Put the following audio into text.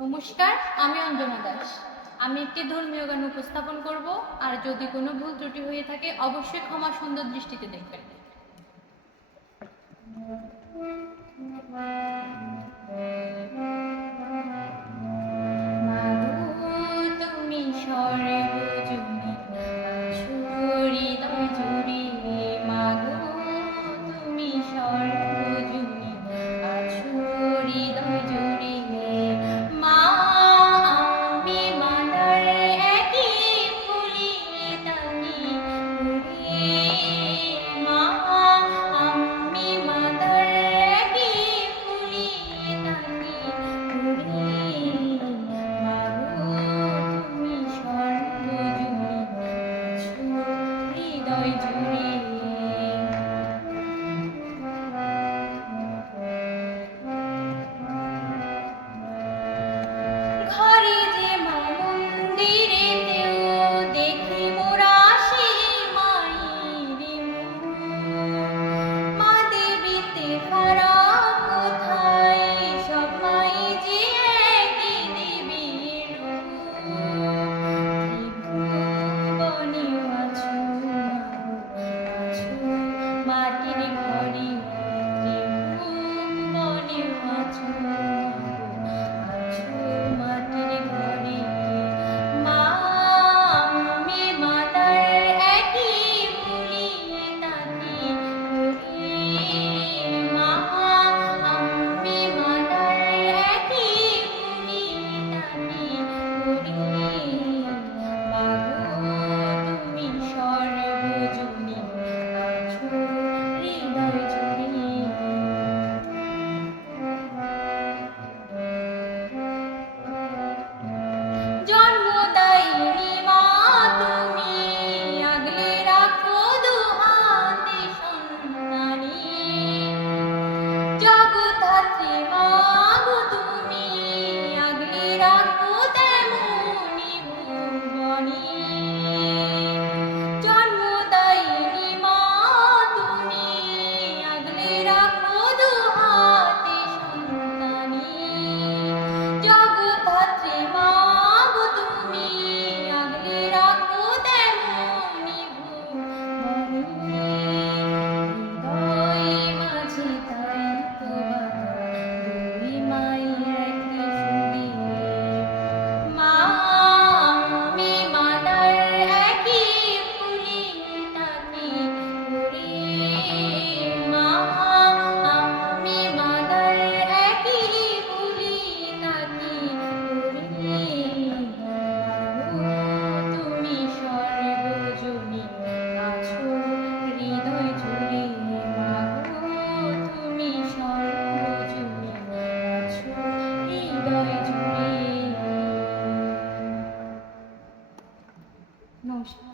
নমস্কার, আমি অঞ্জনা দাস। আমি একটি ধর্মীয় গান উপস্থাপন করব, আর যদি কোনো ভুল ত্রুটি হয়ে থাকে অবশ্যই ক্ষমা সুন্দর দৃষ্টিতে দেখবেন। তুমি সর্বজনী আছো হৃদয় জুড়ে, মাগো তুমি সর্বজনী আছো হৃদয় জুড়ে। মা আমি মাতার একই ফুলে তাকি ঘুরে, মা আমি মাতার একই ফুলে তাকি ঘুরে। মাগো তুমি সর্বজনী আছো হৃদয় জুড়ে। ঘরে যে মা মন্দিরেতেও দেখি মোরা সেই মায়েরই মুখ। মা দেবীতে ফারাক কোথায়, সব মাই যে একই দেবীর রূপ। ত্রিভুবনেও আছো আছো মাটির ঘরে, ত্রিভুবনেও আছো আছো মাটির ঘরে। মা আমি মাতার একই ফুলে তাকি ঘুরে, মা আমি মাতার একই ফুলে তাকি ঘুরে। মাগো তুমি সর্বজনী আছো হৃদয় জুড়ে। জন্মদায়িনী মা তুমি, আগলে রাখো দুহাতে সন্তানি। জগদ্ধাত্রী মা গো তুমি, আগলে রাখো তেমনি ভুবনী। জন্মদায়িনী মা তুমি, আগলে রাখো দুহাতে সন্তানি। জগদ্ধাত্রী মা গো তুমি, আগলে রাখো তেমনি ভুবনী। হৃদয় মাঝে তাই তো বাঁধা দুই মায়ের একই সুরে। মা আমি মাতার একই ফুলে তাকি ঘুরে, মা আমি মাতার একই ফুলে তাকি ঘুরে। তুমি সর্বজনী আছো হৃদয় জুড়ে, মাগো তুমি সর্বজনী আছো হৃদয় জুড়ে। নমস্কার।